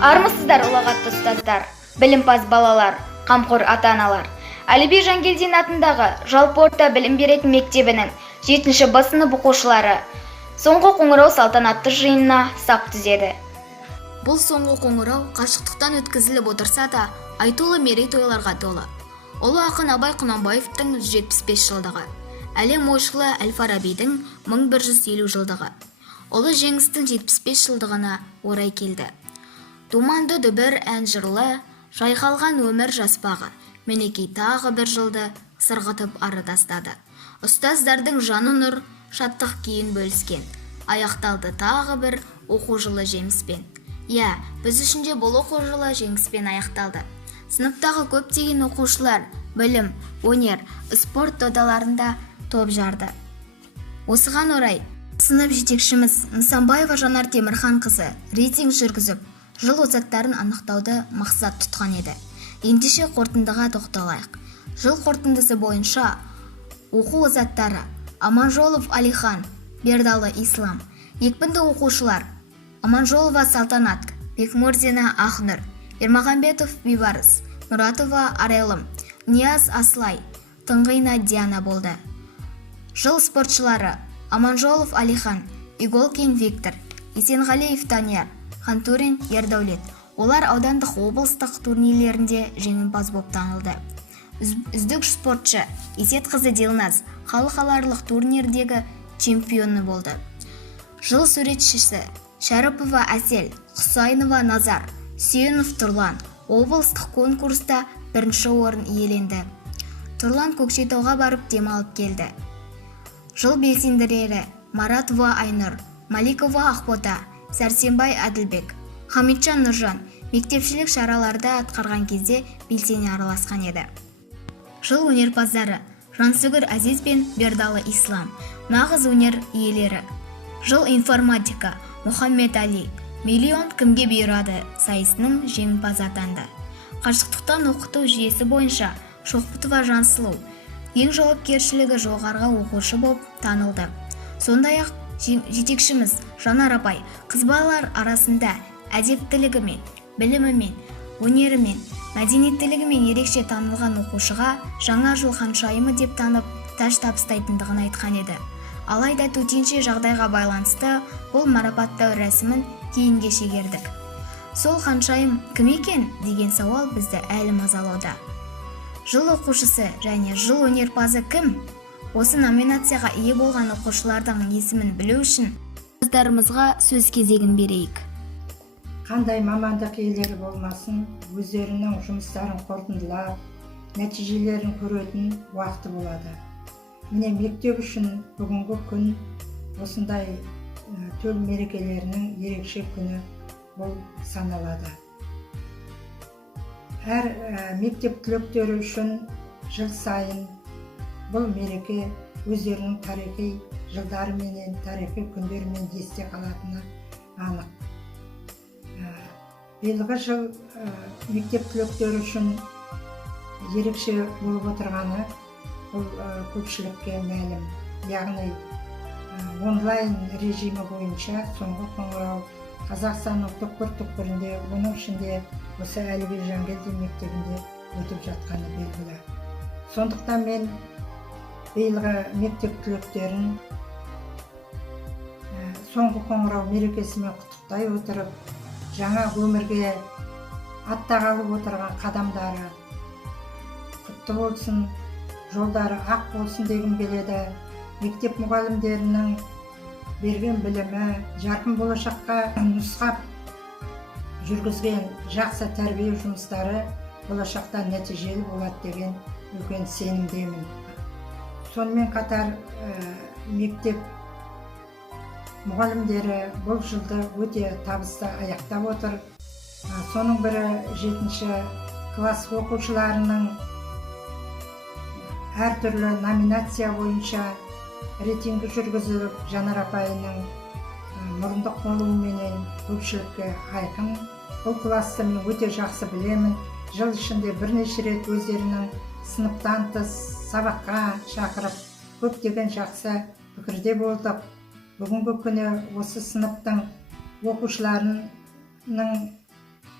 Армысыздар ұлағатты ұстаздар, білімпаз балалар, қамқор ата-аналар. Әліби Жангелдин атындағы жалпы орта білім беретін мектебінің 7-ші Б сынып оқушылары соңғы қоңырау салтанатты жиынына сап түзеді. Бұл соңғы қоңырау қашықтықтан өткізіліп отырса да, айтулы мерейтойларға толы. Ұлы ақын Абай Құнанбаевтың 175 жылдығы, әлем ойшылы Әл-Фарабидің 1150 жылдығы, ұлы жеңістің 75 жылдығына орай келді. Думанды дүбір ән жырлы, жайқалған өмір жаспағы, мінекей тағы бір жылды сырғытып ары тастады. Ұстаздардың жаны нұр, шаттық кейін бөліскен. Аяқталды тағы бір оқу жылы жеміспен. Біз үшін де бұл оқу жылы жеңіспен аяқталды. Сыныптағы көптеген оқушылар білім, өнер, спорт додаларында топ жарды. Осыған орай, сынып жетекшіміз Нысанбаева Жанар Темірханқызы рейтинг жүргізіп, жыл озаттарын анықтауды мақсат тұтқан еді. Ендеше қорытындыға тоқталайық. Жыл қорытындысы бойынша оқу озаттары Аманжолов Алихан, Бердалы Ислам, екпінді оқушылар Аманжолова Салтанат, Бекмурзина Ахнұр, Ермағамбетов Бибарыс, Мұратова Арелым, Нияз Аслай, Тыңғина Диана болды. Жыл спортшылары Аманжолов Алихан, Иголкин Виктор, Есенғалиев Таняр, Хантурин Ердәулет. Олар аудандық облыстық турнирлерінде жеңімпаз болып танылды. Үздік спортшы Есетқызы Дилназ халықаралық турнирдегі чемпионы болды. Жыл суретшісі Шәріпова Әсел, Құсайынова Назар, Сүйенов Тұрлан облыстық конкурста бірінші орын иеленді. Тұрлан Көкшетауға барып демалып келді. Жыл белсенділері Маратова Айнұр, Маликова Ақбота, Сәрсенбай Әділбек, Хамитжан Нұржан мектепшілік шараларда атқарған кезде белсене араласқан еді. Жыл өнерпаздары Жансүгір Әзиз бен Бердалы Ислам, нағыз өнер иелері. Жыл информатика Мұхаммед Али, миллион кімге бұйырады сайысының жеңімпазы атанды. Қашықтықтан оқыту жүйесі бойынша Шоқбұтова Жансұлу ең жауапкершілігі жоғарғы оқушы болып танылды. Сондай-ақ жетекшіміз Жанар апай қыз балалар арасында әдептілігімен, білімімен, өнерімен, мәдениеттілігімен ерекше танылған оқушыға жаңа жыл ханшайымы деп танып, таж табыстайтындығын айтқан еді. Алайда төтенше жағдайға байланысты бұл марапаттау рәсімін кейінге шегердік. Сол ханшайым кім екен деген сауал бізді әлі мазалауда. Жыл оқушысы және жыл өнерпазы кім? Осы номинацияға ие болған оқушылардың есімін білу үшін ұстаздарымызға сөз кезегін берейік. Қандай мамандық иелері болмасын, өздерінің жұмыстарын қорытындылап, нәтижелерін көретін уақыты болады. Міне мектеп үшін бүгінгі күн осындай төл мерекелерінің ерекше күні болып саналады. Әр мектеп түлектері үшін жыл сайын бұл мереке өздерінің тарихи жылдары менен, тарихи күндерімен есте қалатыны анық. Биылғы жыл мектеп түлектері үшін ерекше болып отырғаны бұл көпшілікке мәлім. Яғни онлайн режимі бойынша соңғы қоңырау Қазақстанның түкпір-түкпірінде, оның ішінде осы Әліби Жангелдин мектебінде өтіп жатқаны белгілі. Сондықтан мен биылғы мектеп түлектерін соңғы қоңырау мерекесімен құттықтай отырып, жаңа өмірге аттағалы отырған қадамдары құтты болсын, жолдары ақ болсын дегім келеді. Мектеп мұғалімдерінің берген білімі, жарқын болашаққа нұсқап жүргізген жақсы тәрбие жұмыстары болашақта нәтижелі болады деген үлкен сенімдемін. Сонымен қатар мектеп мұғалімдері бұл жылды өте табысты аяқтап отыр. Соның бірі 7-ші класс оқушыларының әртүрлі номинация бойынша рейтингі жүргізіліп, Жанар апайының мұрындық болуыменен көпшілікке айқын. Бұл класты мен өте жақсы білемін. Жыл ішінде бірнеше рет өздерінің сыныптан тыс сабаққа шақырып, көптеген жақсы пікірде болдық. Бүгінгі күні осы сыныптың оқушыларының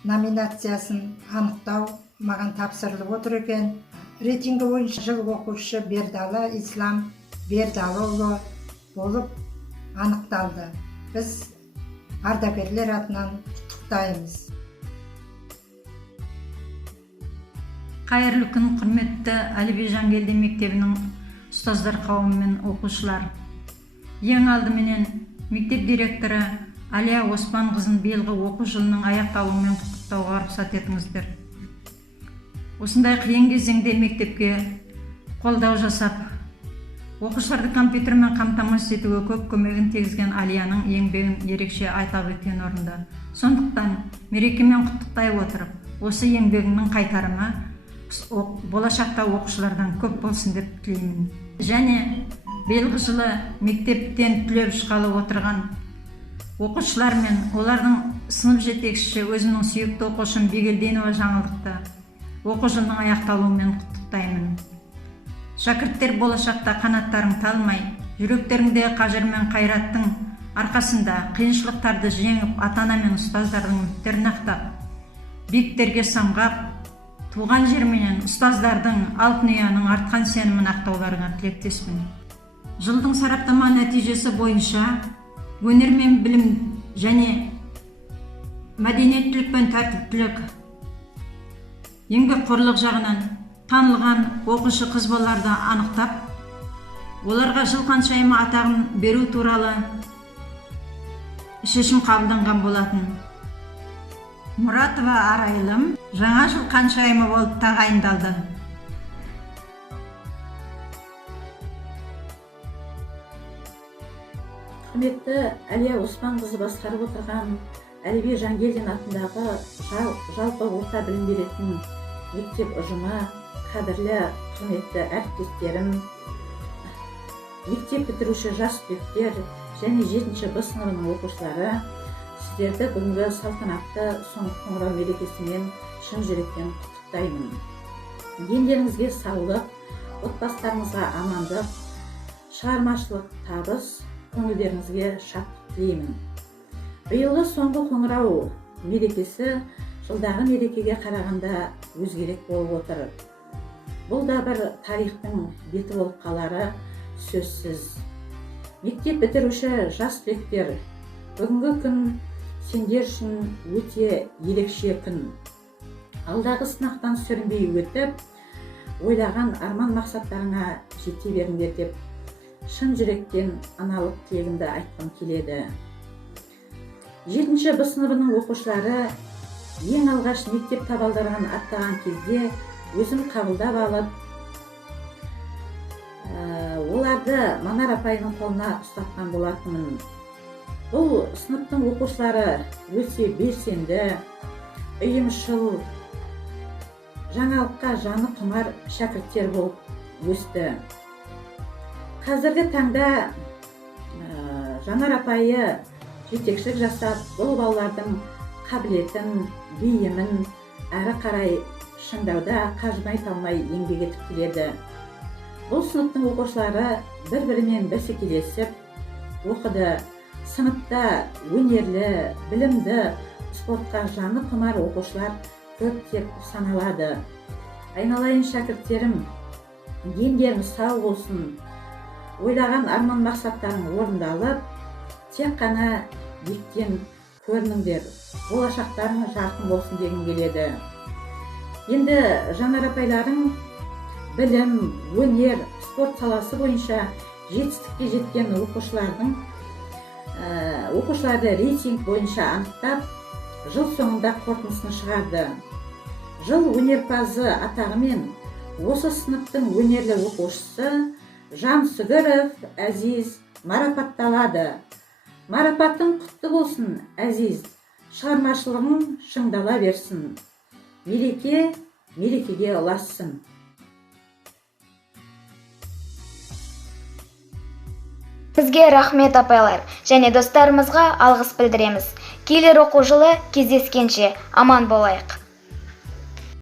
номинациясын анықтау маған тапсырылып отыр екен. Рейтингі бойынша жыл оқушы Бердалы Ислам Бердалыұлы болып анықталды. Біз ардагерлер атынан құттықтаймыз. Қайырлы күн, құрметті Әліби Жангелді мектебінің ұстаздар қауымы мен оқушылар. Ең алдыменен мектеп директоры Алия Оспанқызын биылғы оқу жылының аяқталуымен құттықтауға рұқсат етіңіздер. Осындай қиын кезеңде мектепке қолдау жасап, оқушыларды компьютермен қамтамасыз етуге көп көмегін тигізген Алияның еңбегін ерекше атап өткен орынды. Сондықтан мерекемен құттықтай отырып, осы еңбегінің қайтарымы болашақта оқушылардан көп болсын деп тілеймін. Және биылғы жылы мектептен түлеп шыққалы отырған оқушылар мен олардың сынып жетекшісі өзімнің сүйікті оқушым Бегелдинова Жаңылдықты оқу жылының аяқталуымен құттықтаймын. Шәкірттер болашақта қанаттарың талмай, жүректеріңдегі қажыр мен қайраттың арқасында қиыншылықтарды жеңіп, ата-ана мен ұстаздардың үміттерін ақтап, биіктерге самғап, туған жер менен ұстаздардың алтын ұяның артқан сенімін ақтауларыңа тілектеспін. Жылдың сараптама нәтижесі бойынша өнер мен білім және мәдениеттілік пен тәртіптілік, еңбекқорлық жағынан танылған оқушы қыз балаларды анықтап, оларға жыл қаншайымы атағын беру туралы шешім қабылданған болатын. Мұратова Арайлым жаңа жыл қаншайымы болып тағайындалды. Құрметті Әлия Оспанқызы басқарып отырған Әліби Жангелдин атындағы жалпы орта білім беретін мектеп ұжымы, қадірлі құрметті әріптестерім, мектеп бітіруші жас түлектер және 7-ші Б сыныбының оқушылары, сіздерді бүгінгі салтанатты соңғы қоңырау мерекесімен шын жүректен құттықтаймын. Дендеріңізге саулық, отбасыларыңызға амандық, шығармашылық табыс, көңілдеріңізге шаттық тілеймін. Биылғы соңғы қоңырау мерекесі жылдағы мерекеге қарағанда өзгерек болып отыр. Бұл да бір тарихтың беті болып қалары сөзсіз. Мектеп бітіруші жас түлектер, бүгінгі күн сендер үшін өте ерекше күн. Алдағы сынақтан сүрінбей өтіп, ойлаған арман мақсаттарына жете беріңдер деп шын жүректен аналық тілегімді айтқым келеді. 7-ші Б сыныбының оқушылары ең алғаш мектеп табалдырығын аттаған кезде өзім қабылдап алып, оларды Манар апайының қолына ұстатқан болатынмын. Бұл сыныптың оқушылары өте белсенді, ұйымшыл, жаңалыққа жаны құмар шәкірттер болып өсті. Қазіргі таңда Жанар апайы жетекшілік жасап, бұл балалардың қабілетін, бейімін әрі қарай шыңдауда қажымай талмай еңбек етіп келеді. Бұл сыныптың оқушылары бір-бірімен бәсекелесіп оқыды. Сыныпта өнерлі, білімді, спортқа жаны құмар оқушылар көп деп саналады. Айналайын шәкірттерім, дендеріңіз сау болсын, ойлаған арман мақсаттарың орындалып, тек қана биіктен көрініңдер, болашақтарың жарқын болсын дегім келеді. Енді Жанар апайларың білім, өнер, спорт саласы бойынша жетістікке жеткен оқушыларды рейтинг бойынша анықтап, жыл соңында қорытындысын шығарды. Жыл өнерпазы атағымен осы сыныптың өнерлі оқушысы Жансүгіров Әзиз марапатталады. Марапатың құтты болсын, Әзиз, шығармашылығың шыңдала берсін. Мереке мерекеге ұлассын. Сізге рахмет апайлар, және достарымызға алғыс білдіреміз. Келер оқу жылы кездескенше аман болайық.